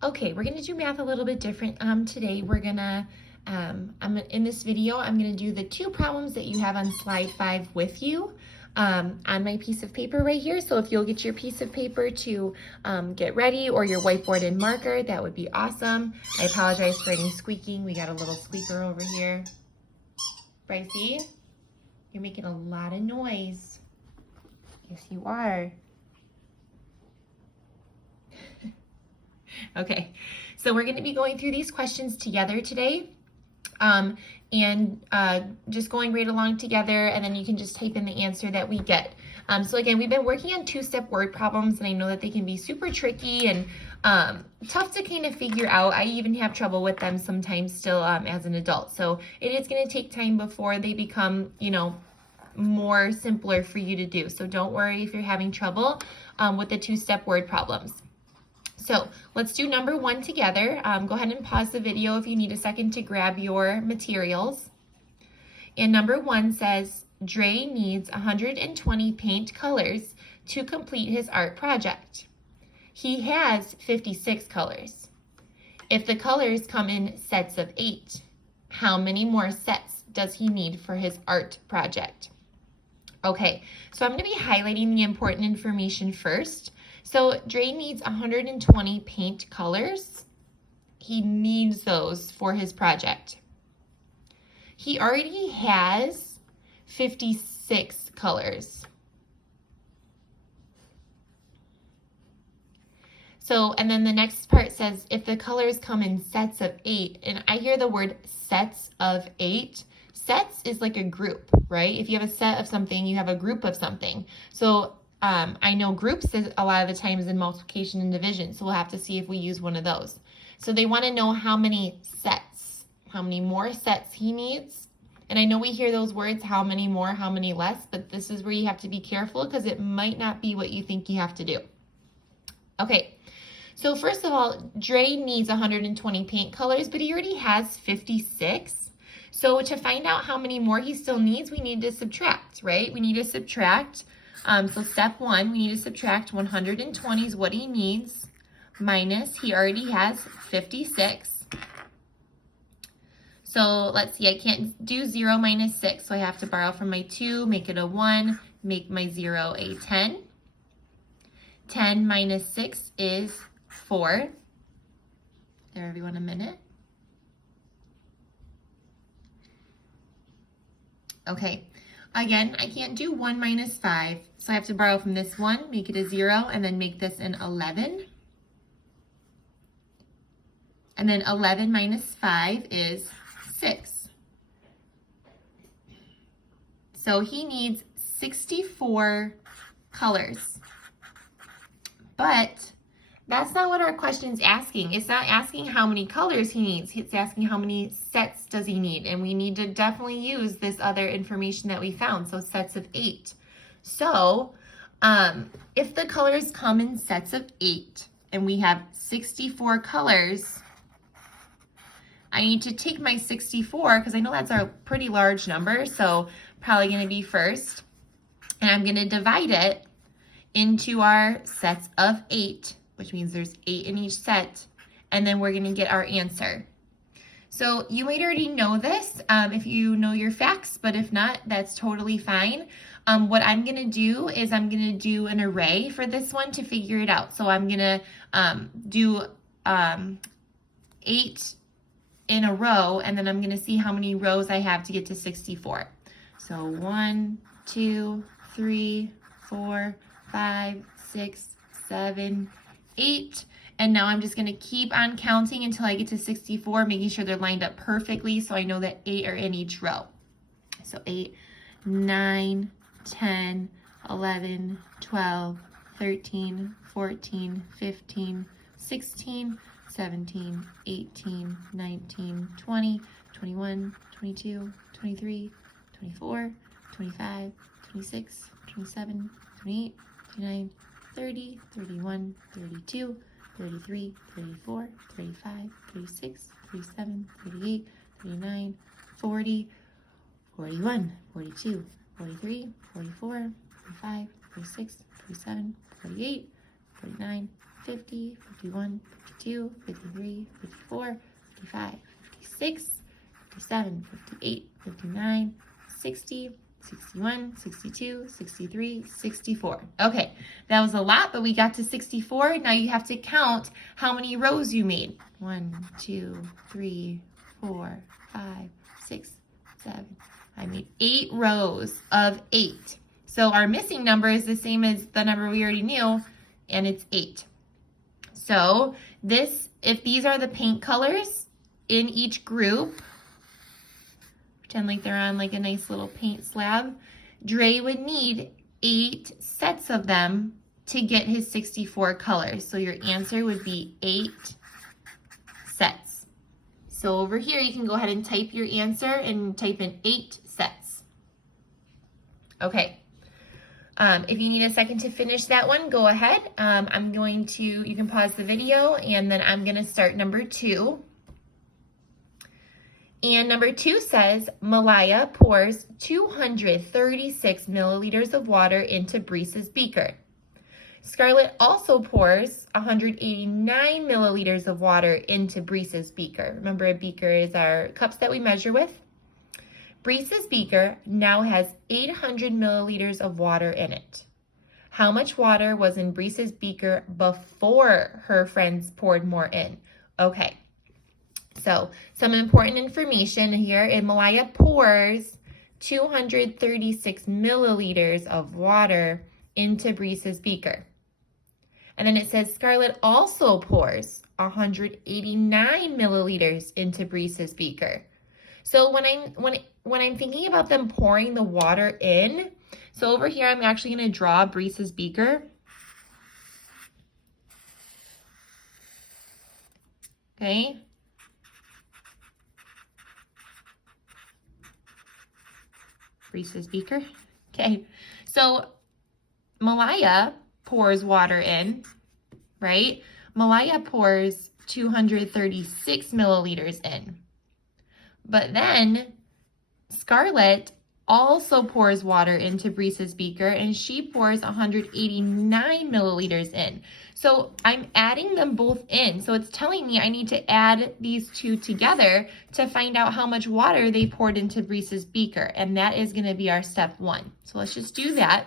Okay, we're gonna do math a little bit different today. In this video, I'm gonna do the two problems that you have on slide 5 with you on my piece of paper right here. So if you'll get your piece of paper to get ready or your whiteboard and marker, that would be awesome. I apologize for any squeaking. We got a little squeaker over here. Brycey, you're making a lot of noise. Yes, you are. Okay, so we're going to be going through these questions together today and just going right along together, and then you can just type in the answer that we get. So again, we've been working on two-step word problems, and I know that they can be super tricky and tough to kind of figure out. I even have trouble with them sometimes still as an adult. So it is going to take time before they become, more simpler for you to do. So don't worry if you're having trouble with the two-step word problems. So let's do number 1 together. Go ahead and pause the video if you need a second to grab your materials. And number 1 says, Dre needs 120 paint colors to complete his art project. He has 56 colors. If the colors come in sets of 8, how many more sets does he need for his art project? Okay, so I'm going to be highlighting the important information first. So Dre needs 120 paint colors. He needs those for his project. He already has 56 colors. So, and then the next part says, if the colors come in sets of 8, and I hear the word sets of 8. Sets is like a group, right? If you have a set of something, you have a group of something. So I know groups is a lot of the times in multiplication and division, so we'll have to see if we use one of those. So they want to know how many sets, how many more sets he needs. And I know we hear those words, how many more, how many less, but this is where you have to be careful because it might not be what you think you have to do. Okay, so first of all, Dre needs 120 paint colors, but he already has 56. So to find out how many more he still needs, we need to subtract, right? We need to subtract. So step 1, we need to subtract 120 is what he needs, minus he already has 56. So let's see, I can't do 0 minus 6, so I have to borrow from my 2, make it a 1, make my 0 a 10. 10 minus 6 is 4. There, everyone, a minute. Okay, again, I can't do 1 minus 5, so I have to borrow from this 1, make it a 0, and then make this an 11. And then 11 minus 5 is 6. So he needs 64 colors. But that's not what our question's asking. It's not asking how many colors he needs. It's asking how many sets does he need. And we need to definitely use this other information that we found. So sets of 8. So if the colors come in sets of 8 and we have 64 colors, I need to take my 64 because I know that's a pretty large number. So probably going to be first. And I'm going to divide it into our sets of 8, which means there's 8 in each set, and then we're going to get our answer. So you might already know this if you know your facts, but if not, that's totally fine. What I'm going to do is I'm going to do an array for this one to figure it out. So I'm going to do 8 in a row, and then I'm going to see how many rows I have to get to 64. So 1, 2, 3, 4, 5, 6, 7, 8. And now I'm just going to keep on counting until I get to 64, making sure they're lined up perfectly so I know that 8 are in each row. So 8, 9, 10, 11, 12, 13, 14, 15, 16, 17, 18, 19, 20, 21, 22, 23, 24, 25, 26, 27, 28, 29, 30, 31, 32, 33, 34, 35, 36, 37, 38, 39, 40, 41, 42, 43, 44, 45, 46, 47, 48, 49, 50, 51, 52, 53, 54, 55, 56, 57, 58, 59, 60, 61, 62, 63, 64. Okay, that was a lot, but we got to 64. Now you have to count how many rows you made. 1, 2, 3, 4, 5, 6, 7. I made 8 rows of 8. So our missing number is the same as the number we already knew, and it's 8. So this, if these are the paint colors in each group, pretend like they're on like a nice little paint slab, Dre would need 8 sets of them to get his 64 colors. So your answer would be 8 sets. So over here, you can go ahead and type your answer and type in 8 sets. Okay. If you need a second to finish that one, go ahead. You can pause the video, and then I'm gonna start number 2. And number 2 says, Malaya pours 236 milliliters of water into Bree's beaker. Scarlett also pours 189 milliliters of water into Bree's beaker. Remember, a beaker is our cups that we measure with. Bree's beaker now has 800 milliliters of water in it. How much water was in Bree's beaker before her friends poured more in? Okay, so some important information here. Malaya pours 236 milliliters of water into Bree's beaker. And then it says Scarlett also pours 189 milliliters into Bree's beaker. So when I'm thinking about them pouring the water in, so over here I'm actually going to draw Bree's beaker. Okay. Bree's beaker. Okay. So Malaya pours water in, right? Malaya pours 236 milliliters in. But then Scarlett also pours water into Bree's beaker, and she pours 189 milliliters in. So I'm adding them both in. So it's telling me I need to add these two together to find out how much water they poured into Bree's beaker. And that is going to be our step 1. So let's just do that.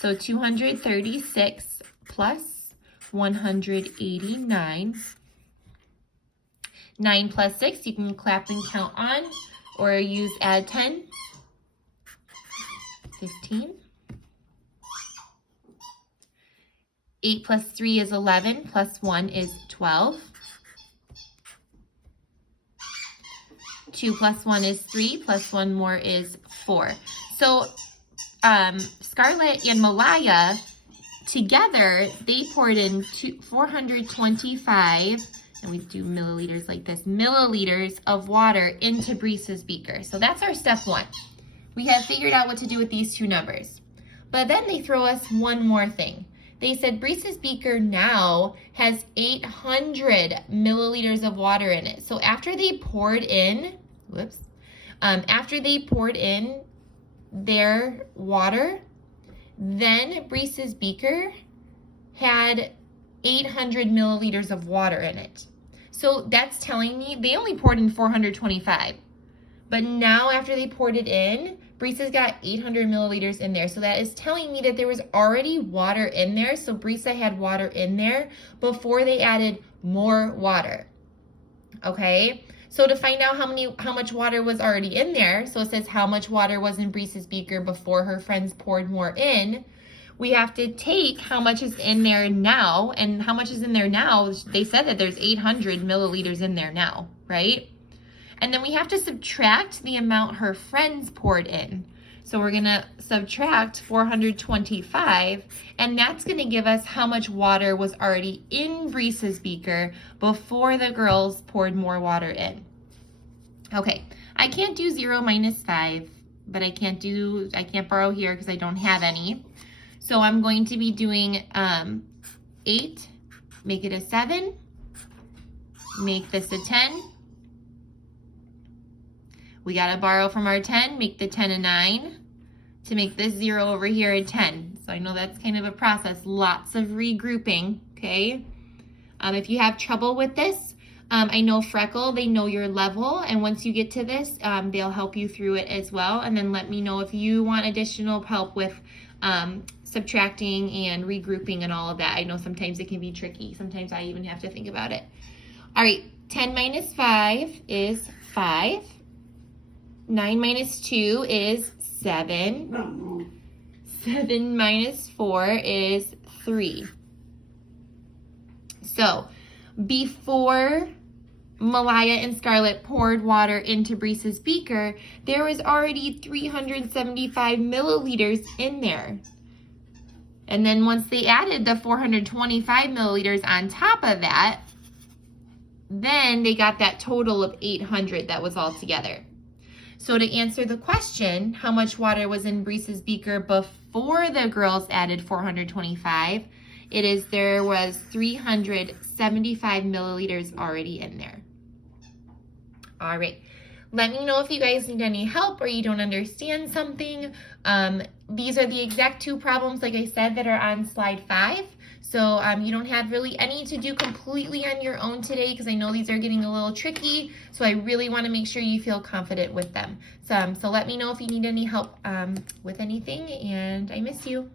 So 236 plus 189. 9 plus 6, you can clap and count on, or use add 10. 15. 8 plus 3 is 11, plus 1 is 12. 2 plus 1 is 3, plus 1 more is 4. So Scarlett and Malaya together, they poured in 425, and we do milliliters like this, milliliters of water into Bree's beaker. So that's our step 1. We have figured out what to do with these two numbers. But then they throw us one more thing. They said Bree's beaker now has 800 milliliters of water in it. So after they poured in, after they poured in their water, then Bree's beaker had 800 milliliters of water in it. So that's telling me they only poured in 425. But now after they poured it in, Bree's got 800 milliliters in there. So that is telling me that there was already water in there. So Bree's had water in there before they added more water. Okay? So to find out how much water was already in there, so it says how much water was in Bree's beaker before her friends poured more in, we have to take how much is in there now, and how much is in there now, they said that there's 800 milliliters in there now, right? And then we have to subtract the amount her friends poured in. So we're gonna subtract 425, and that's gonna give us how much water was already in Bree's beaker before the girls poured more water in. Okay, I can't do 0 minus 5, but I can't borrow here because I don't have any. So I'm going to be doing 8, make it a 7, make this a 10. We gotta borrow from our 10, make the 10 a 9, to make this 0 over here a 10. So I know that's kind of a process, lots of regrouping, okay? If you have trouble with this, I know Freckle, they know your level, and once you get to this, they'll help you through it as well. And then let me know if you want additional help with subtracting and regrouping and all of that. I know sometimes it can be tricky. Sometimes I even have to think about it. All right, 10 minus 5 is 5. 9 minus 2 is 7. 7 minus 4 is 3. So, before Malaya and Scarlett poured water into Breeze's beaker, there was already 375 milliliters in there. And then once they added the 425 milliliters on top of that, then they got that total of 800 that was all together. So to answer the question, how much water was in Breeze's beaker before the girls added 425, there was 375 milliliters already in there. All right, let me know if you guys need any help or you don't understand something. These are the exact two problems, like I said, that are on slide 5. So you don't have really any to do completely on your own today because I know these are getting a little tricky. So I really want to make sure you feel confident with them. So let me know if you need any help with anything, and I miss you.